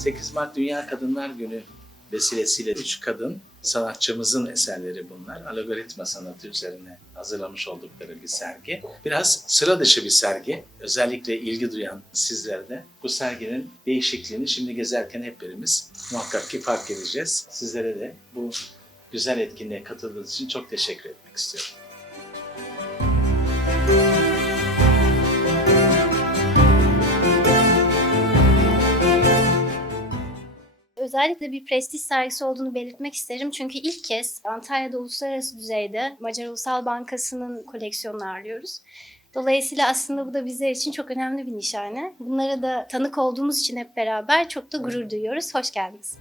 8 Mart Dünya Kadınlar Günü vesilesiyle üç kadın sanatçımızın eserleri bunlar. Algoritma sanatı üzerine hazırlamış oldukları bir sergi. Biraz sıra dışı bir sergi. Özellikle ilgi duyan sizlerde bu serginin değişikliğini şimdi gezerken hep birimiz muhakkak ki fark edeceğiz. Sizlere de bu güzel etkinliğe katıldığınız için çok teşekkür etmek istiyorum. Özellikle bir prestij sergisi olduğunu belirtmek isterim. Çünkü ilk kez Antalya'da uluslararası düzeyde Macar Ulusal Bankası'nın koleksiyonunu ağırlıyoruz. Dolayısıyla aslında bu da bizler için çok önemli bir nişane. Bunlara da tanık olduğumuz için hep beraber çok da gurur duyuyoruz. Hoş geldiniz.